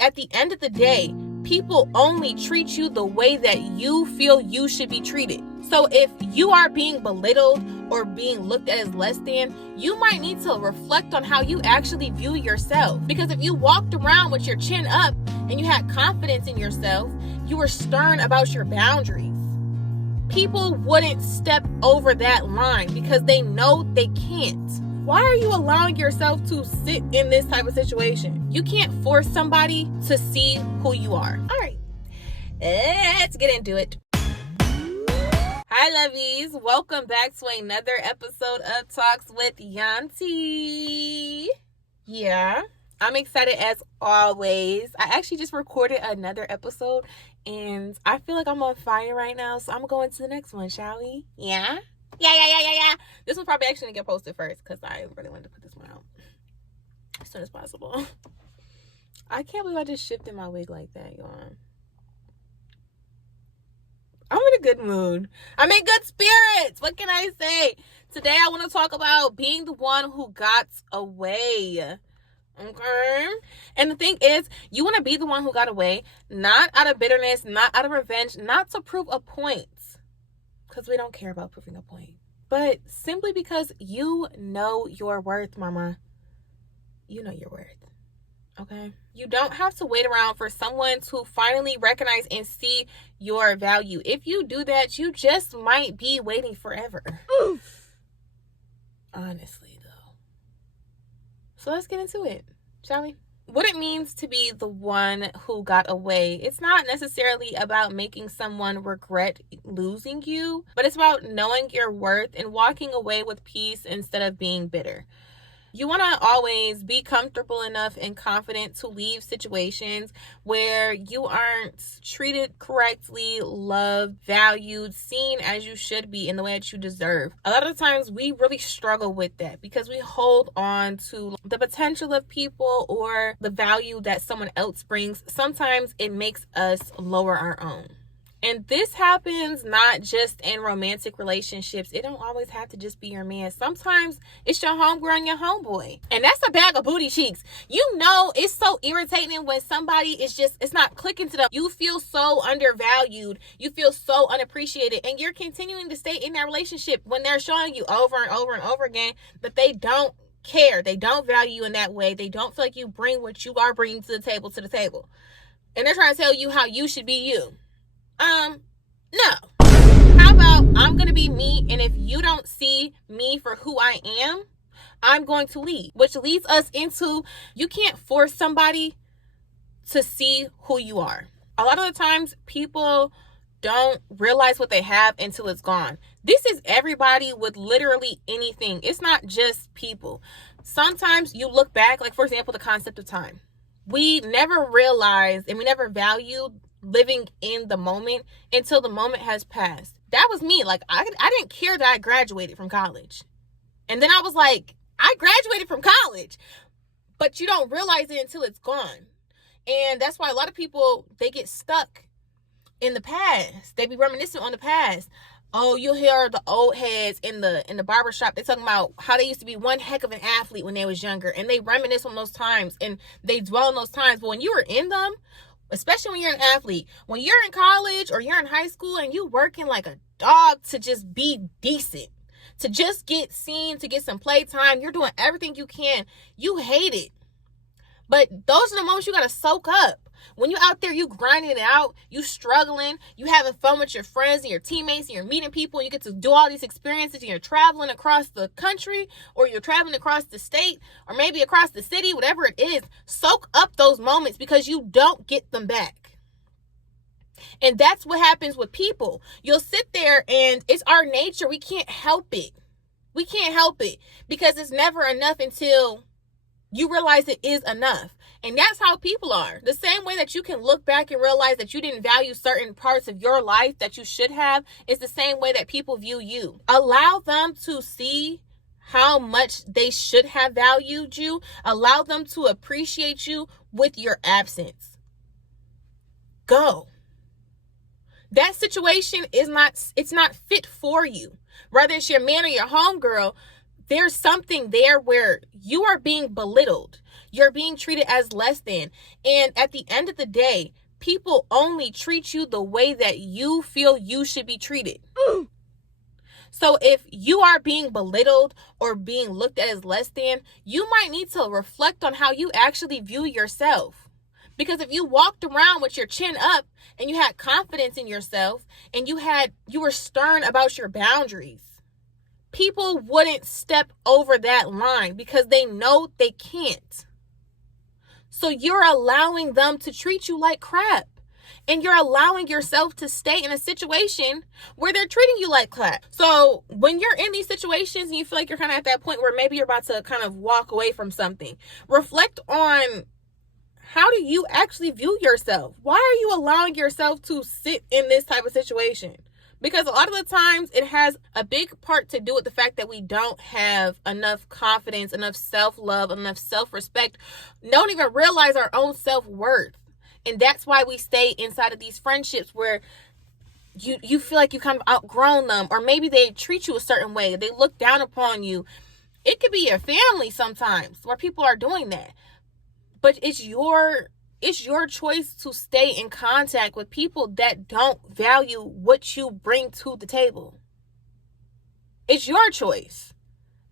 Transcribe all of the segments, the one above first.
at the end of the day, people only treat you the way that you feel you should be treated. So if you are being belittled or being looked at as less than, you might need to reflect on how you actually view yourself. Because if you walked around with your chin up and you had confidence in yourself, you were stern about your boundaries, people wouldn't step over that line because they know they can't. Why are you allowing yourself to sit in this type of situation? You can't force somebody to see who you are. All right, let's get into it. Hi, lovies. Welcome back to another episode of Talks with Yanti. Yeah, I'm excited as always. I actually just recorded another episode and I feel like I'm on fire right now. So I'm going to the next one, shall we? Yeah. This one's probably actually going to get posted first because I really wanted to put this one out as soon as possible. I can't believe I just shifted my wig like that, y'all. I'm in a good mood. I'm in good spirits. What can I say? Today I want to talk about being the one who got away. Okay? And the thing is, you want to be the one who got away, not out of bitterness, not out of revenge, not to prove a point. Because we don't care about proving a point. But simply because you know your worth, mama. You know your worth. Okay? You don't have to wait around for someone to finally recognize and see your value. If you do that, you just might be waiting forever. Honestly, though. So let's get into it, shall we? What it means to be the one who got away, it's not necessarily about making someone regret losing you, but it's about knowing your worth and walking away with peace instead of being bitter. You want to always be comfortable enough and confident to leave situations where you aren't treated correctly, loved, valued, seen as you should be in the way that you deserve. A lot of times we really struggle with that because we hold on to the potential of people or the value that someone else brings. Sometimes it makes us lower our own. And this happens not just in romantic relationships. It don't always have to just be your man. Sometimes it's your homegirl and your homeboy. And that's a bag of booty cheeks. You know, it's so irritating when somebody is just, it's not clicking to them. You feel so undervalued. You feel so unappreciated. And you're continuing to stay in that relationship when they're showing you over and over and over again that they don't care. They don't value you in that way. They don't feel like you bring what you are bringing to the table. And they're trying to tell you how you should be you. No. How about I'm going to be me, and if you don't see me for who I am, I'm going to leave. Which leads us into, you can't force somebody to see who you are. A lot of the times, people don't realize what they have until it's gone. This is everybody with literally anything. It's not just people. Sometimes you look back, like for example, the concept of time. We never realized and we never valued living in the moment until the moment has passed. That was me. Like, I didn't care that I graduated from college. And then I was like, I graduated from college. But you don't realize it until it's gone. And that's why a lot of people, they get stuck in the past. They be reminiscing on the past. Oh, you'll hear the old heads in the barbershop. They're talking about how they used to be one heck of an athlete when they was younger. And they reminisce on those times. And they dwell on those times. But when you were in them, especially when you're an athlete, when you're in college or you're in high school and you working like a dog to just be decent, to just get seen, to get some playtime, you're doing everything you can. You hate it. But those are the moments you got to soak up. When you're out there, you grinding it out, you struggling, you having fun with your friends and your teammates, and you're meeting people, and you get to do all these experiences, and you're traveling across the country, or you're traveling across the state, or maybe across the city, whatever it is. Soak up those moments because you don't get them back. And that's what happens with people. You'll sit there and it's our nature. We can't help it. We can't help it because it's never enough until you realize it is enough. And that's how people are. The same way that you can look back and realize that you didn't value certain parts of your life that you should have, is the same way that people view you. Allow them to see how much they should have valued you. Allow them to appreciate you with your absence. Go. That situation it's not fit for you. Whether it's your man or your homegirl, there's something there where you are being belittled. You're being treated as less than. And at the end of the day, people only treat you the way that you feel you should be treated. So if you are being belittled or being looked at as less than, you might need to reflect on how you actually view yourself. Because if you walked around with your chin up and you had confidence in yourself and you were stern about your boundaries, people wouldn't step over that line because they know they can't. So you're allowing them to treat you like crap. And you're allowing yourself to stay in a situation where they're treating you like crap. So when you're in these situations and you feel like you're kind of at that point where maybe you're about to kind of walk away from something, reflect on, how do you actually view yourself? Why are you allowing yourself to sit in this type of situation? Because a lot of the times it has a big part to do with the fact that we don't have enough confidence, enough self-love, enough self-respect, don't even realize our own self-worth. And that's why we stay inside of these friendships where you feel like you kind of outgrown them, or maybe they treat you a certain way. They look down upon you. It could be your family sometimes where people are doing that. But it's your choice to stay in contact with people that don't value what you bring to the table. It's your choice.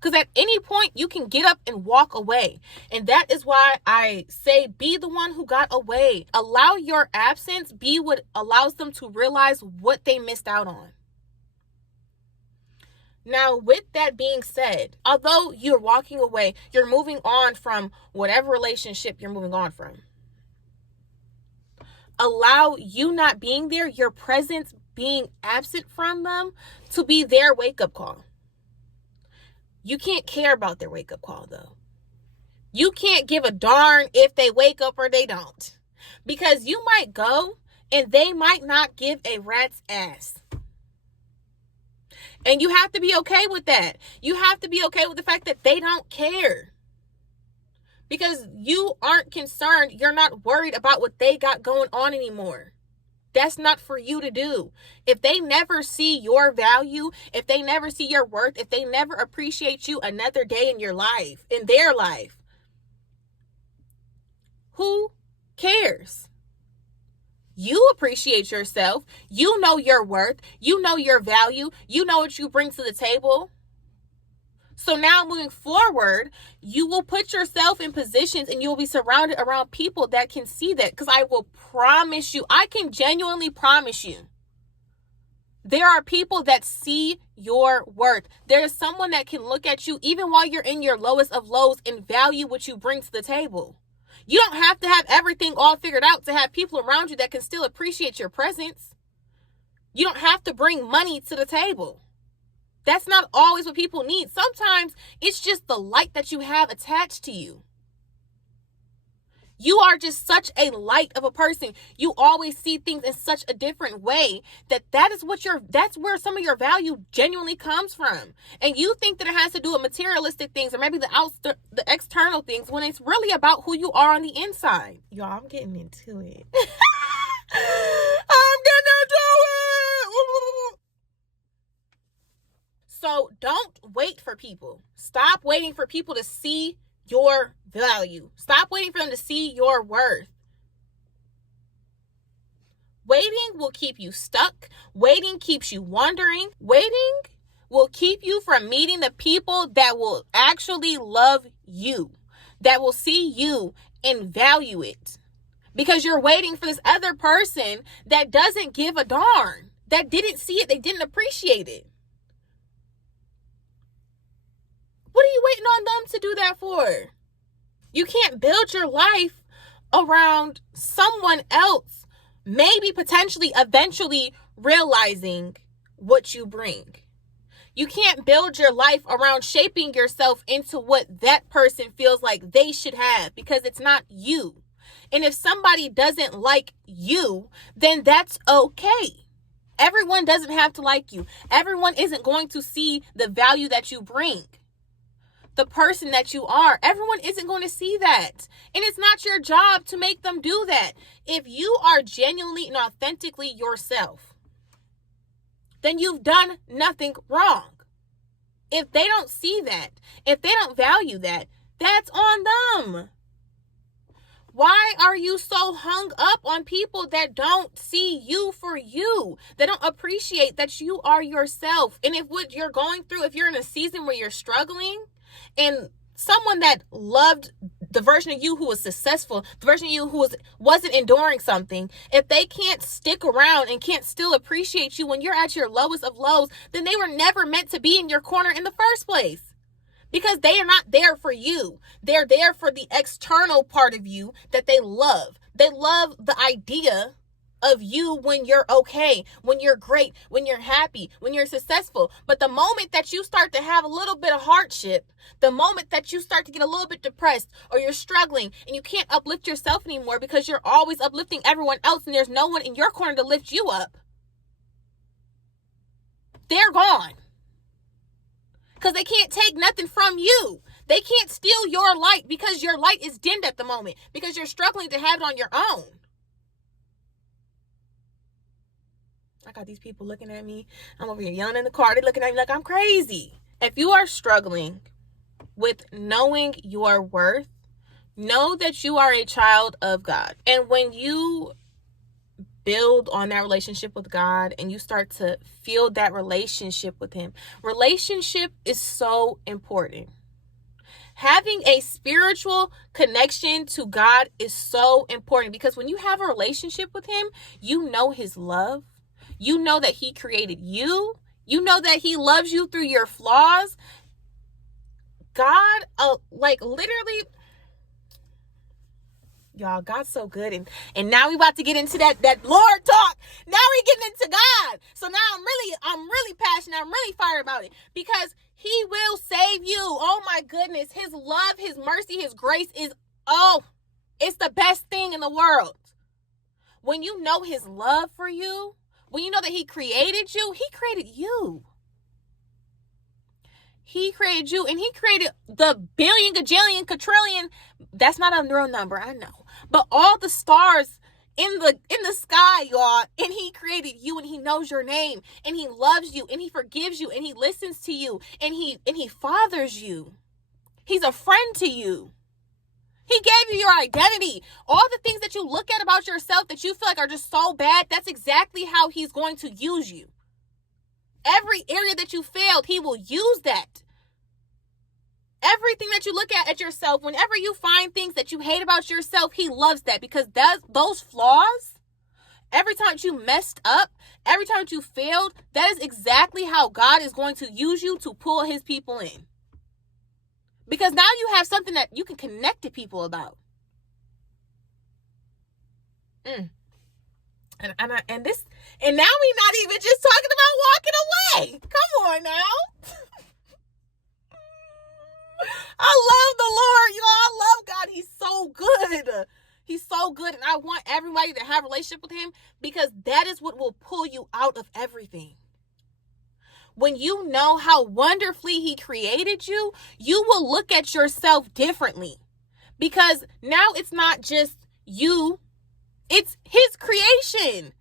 Because at any point, you can get up and walk away. And that is why I say be the one who got away. Allow your absence be what allows them to realize what they missed out on. Now, with that being said, although you're walking away, you're moving on from whatever relationship you're moving on from. Allow you not being there, your presence being absent from them, to be their wake-up call. You can't care about their wake-up call, though. You can't give a darn if they wake up or they don't. Because you might go and they might not give a rat's ass. And you have to be okay with that. You have to be okay with the fact that they don't care. Because you aren't concerned. You're not worried about what they got going on anymore. That's not for you to do. If they never see your value, if they never see your worth, if they never appreciate you another day in your life, in their life, who cares? You appreciate yourself. You know your worth. You know your value. You know what you bring to the table. So now moving forward, you will put yourself in positions and you'll be surrounded around people that can see that. Because I will promise you, I can genuinely promise you, there are people that see your worth. There is someone that can look at you even while you're in your lowest of lows and value what you bring to the table. You don't have to have everything all figured out to have people around you that can still appreciate your presence. You don't have to bring money to the table. That's not always what people need. Sometimes it's just the light that you have attached to you. You are just such a light of a person. You always see things in such a different way that's where some of your value genuinely comes from. And you think that it has to do with materialistic things or maybe the external things when it's really about who you are on the inside. Y'all, I'm getting into it. I'm getting into it. So don't wait for people. Stop waiting for people to see your value. Stop waiting for them to see your worth. Waiting will keep you stuck. Waiting keeps you wandering. Waiting will keep you from meeting the people that will actually love you, that will see you and value it. Because you're waiting for this other person that doesn't give a darn, that didn't see it, they didn't appreciate it. What are you waiting on them to do that for? You can't build your life around someone else, maybe potentially eventually realizing what you bring. You can't build your life around shaping yourself into what that person feels like they should have, because it's not you. And if somebody doesn't like you, then that's okay. Everyone doesn't have to like you. Everyone isn't going to see the value that you bring. The person that you are. Everyone isn't going to see that. And it's not your job to make them do that. If you are genuinely and authentically yourself, then you've done nothing wrong. If they don't see that, if they don't value that, that's on them. Why are you so hung up on people that don't see you for you, that don't appreciate that you are yourself? And if what you're going through, if you're in a season where you're struggling, and someone that loved the version of you who was successful, the version of you who wasn't enduring something, if they can't stick around and can't still appreciate you when you're at your lowest of lows, then they were never meant to be in your corner in the first place. Because they are not there for you. They're there for the external part of you that they love. They love the idea of you when you're okay, when you're great, when you're happy, when you're successful. But the moment that you start to have a little bit of hardship, the moment that you start to get a little bit depressed or you're struggling and you can't uplift yourself anymore because you're always uplifting everyone else and there's no one in your corner to lift you up, they're gone. Because they can't take nothing from you. They can't steal your light because your light is dimmed at the moment. Because you're struggling to have it on your own. I got these people looking at me. I'm over here yelling in the car. They're looking at me like I'm crazy. If you are struggling with knowing your worth, know that you are a child of God. And when you build on that relationship with God and you start to feel that relationship with him, relationship is so important. Having a spiritual connection to God is so important because when you have a relationship with him, you know his love. You know that he created you. You know that he loves you through your flaws. God, literally, y'all, God's so good. And now we about to get into that Lord talk. Now we getting into God. So now I'm really passionate. I'm really fired about it because he will save you. Oh my goodness. His love, his mercy, his grace is, it's the best thing in the world. When you know his love for you, when you know that he created you, he created you. He created you and he created the billion, gajillion, quadrillion. That's not a real number, I know. But all the stars in the sky, y'all. And he created you and he knows your name and he loves you and he forgives you and he listens to you and he fathers you. He's a friend to you. He gave you your identity. All the things that you look at about yourself that you feel like are just so bad, that's exactly how he's going to use you. Every area that you failed, he will use that. Everything that you look at yourself, whenever you find things that you hate about yourself, he loves that because those flaws, every time that you messed up, every time that you failed, that is exactly how God is going to use you to pull his people in. Because now you have something that you can connect to people about. And now we're not even just talking about walking away. Come on now. I love the Lord, y'all. I love God. He's so good. He's so good. And I want everybody to have a relationship with him because that is what will pull you out of everything. When you know how wonderfully he created you, you will look at yourself differently. Because now it's not just you, it's his creation.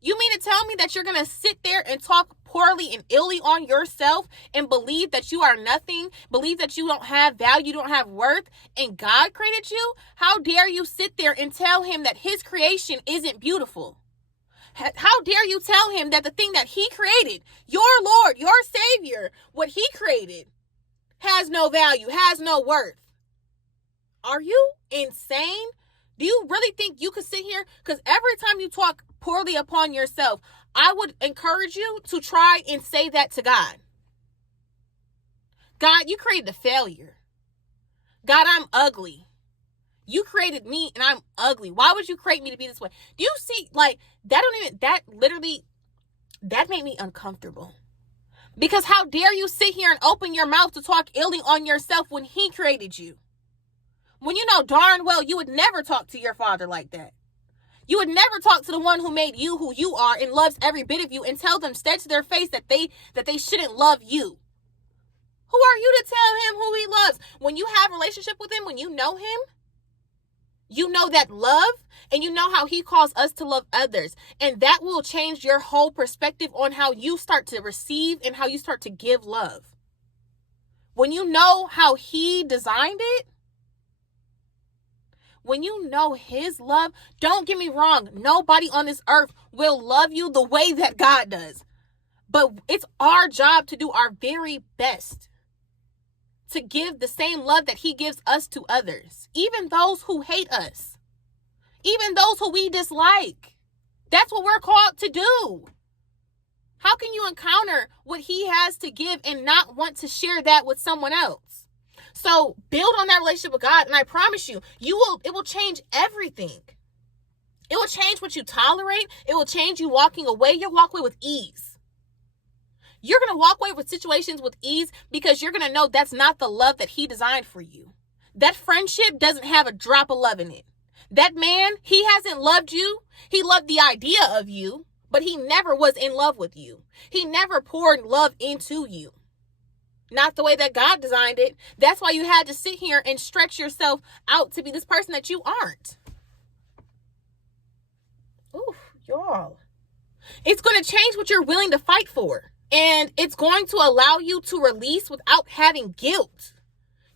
You mean to tell me that you're going to sit there and talk poorly and illy on yourself and believe that you are nothing, believe that you don't have value, you don't have worth, and God created you? How dare you sit there and tell him that his creation isn't beautiful? How dare you tell him that the thing that he created, your Lord, your Savior, what he created, has no value, has no worth? Are you insane? Do you really think you could sit here? Because every time you talk poorly upon yourself, I would encourage you to try and say that to God. God, you created a failure. God, I'm ugly. You created me and I'm ugly. Why would you create me to be this way? Do you see, that made me uncomfortable. Because how dare you sit here and open your mouth to talk illy on yourself when he created you? When you know darn well you would never talk to your father like that. You would never talk to the one who made you who you are and loves every bit of you and tell them straight to their face that they shouldn't love you. Who are you to tell him who he loves? When you have a relationship with him, when you know him, you know that love and you know how he calls us to love others. And that will change your whole perspective on how you start to receive and how you start to give love. When you know how he designed it, when you know his love, don't get me wrong, nobody on this earth will love you the way that God does. But it's our job to do our very best to give the same love that he gives us to others, even those who hate us, even those who we dislike. That's what we're called to do. How can you encounter what he has to give and not want to share that with someone else? So build on that relationship with God, and I promise you, it will change everything. It will change what you tolerate. It will change you walking away. You'll walk away with ease. You're going to walk away with situations with ease because you're going to know that's not the love that he designed for you. That friendship doesn't have a drop of love in it. That man, he hasn't loved you. He loved the idea of you, but he never was in love with you. He never poured love into you. Not the way that God designed it. That's why you had to sit here and stretch yourself out to be this person that you aren't. Ooh, y'all. It's going to change what you're willing to fight for. And it's going to allow you to release without having guilt.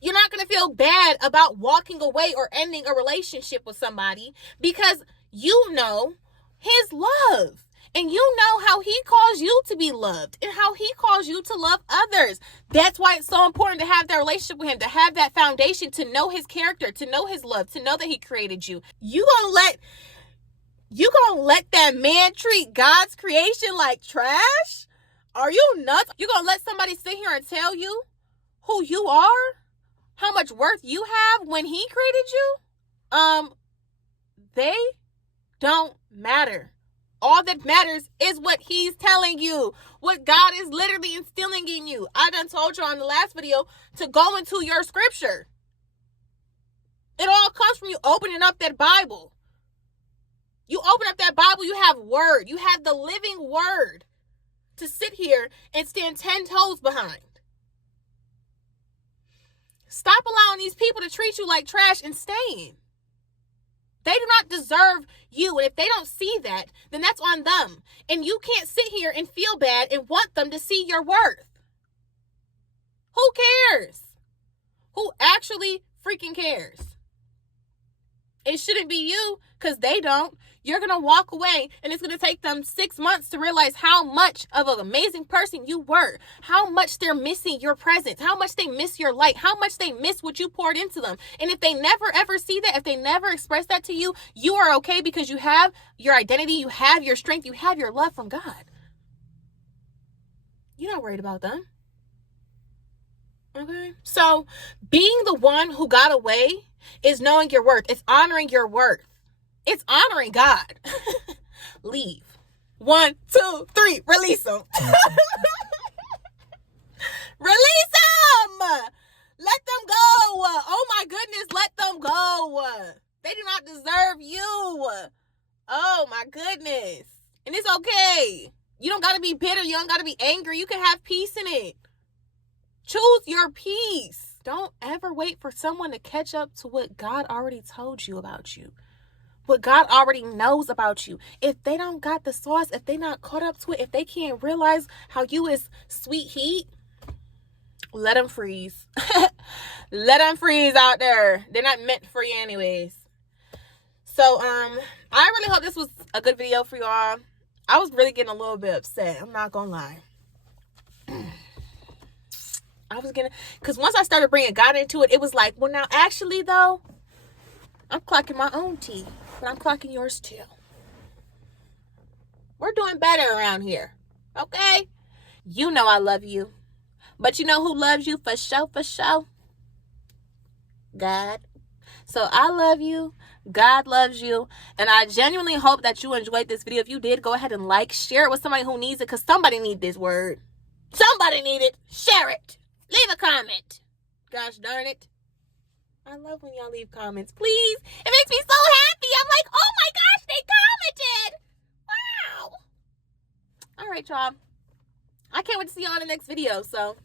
You're not going to feel bad about walking away or ending a relationship with somebody because you know his love. And you know how he calls you to be loved and how he calls you to love others. That's why it's so important to have that relationship with him, to have that foundation, to know his character, to know his love, to know that he created you. You gonna let that man treat God's creation like trash? Are you nuts? You gonna let somebody sit here and tell you who you are? How much worth you have when he created you? They don't matter. All that matters is what he's telling you, what God is literally instilling in you. I done told you on the last video to go into your scripture. It all comes from you opening up that Bible. You open up that Bible, you have word. You have the living word to sit here and stand 10 toes behind. Stop allowing these people to treat you like trash and stay in. They do not deserve you. And if they don't see that, then that's on them. And you can't sit here and feel bad and want them to see your worth. Who cares? Who actually freaking cares? It shouldn't be you because they don't. You're going to walk away and it's going to take them 6 months to realize how much of an amazing person you were, how much they're missing your presence, how much they miss your light, how much they miss what you poured into them. And if they never ever see that, if they never express that to you, you are okay because you have your identity, you have your strength, you have your love from God. You're not worried about them. Okay? So being the one who got away is knowing your worth. It's honoring your worth. It's honoring God. Leave. 1, 2, 3. Release them. Release them. Let them go. Oh my goodness. Let them go. They do not deserve you. Oh my goodness. And it's okay. You don't got to be bitter. You don't got to be angry. You can have peace in it. Choose your peace. Don't ever wait for someone to catch up to what God already told you about you. What God already knows about you. If they don't got the sauce, if they not caught up to it, if they can't realize how you is sweet heat, let them freeze. Let them freeze out there. They're not meant for you anyways. So, I really hope this was a good video for y'all. I was really getting a little bit upset. I'm not gonna lie. Because once I started bringing God into it, it was like, well, now actually though, I'm clocking my own tea, but I'm clocking yours too. We're doing better around here, okay? You know I love you. But you know who loves you for sure, for sure? God. So I love you. God loves you. And I genuinely hope that you enjoyed this video. If you did, go ahead and like, share it with somebody who needs it, because somebody needs this word. Somebody need it. Share it. Leave a comment. Gosh darn it. I love when y'all leave comments. Please. It makes me so happy. I'm like, oh my gosh, they commented. Wow. All right, y'all. I can't wait to see y'all in the next video. So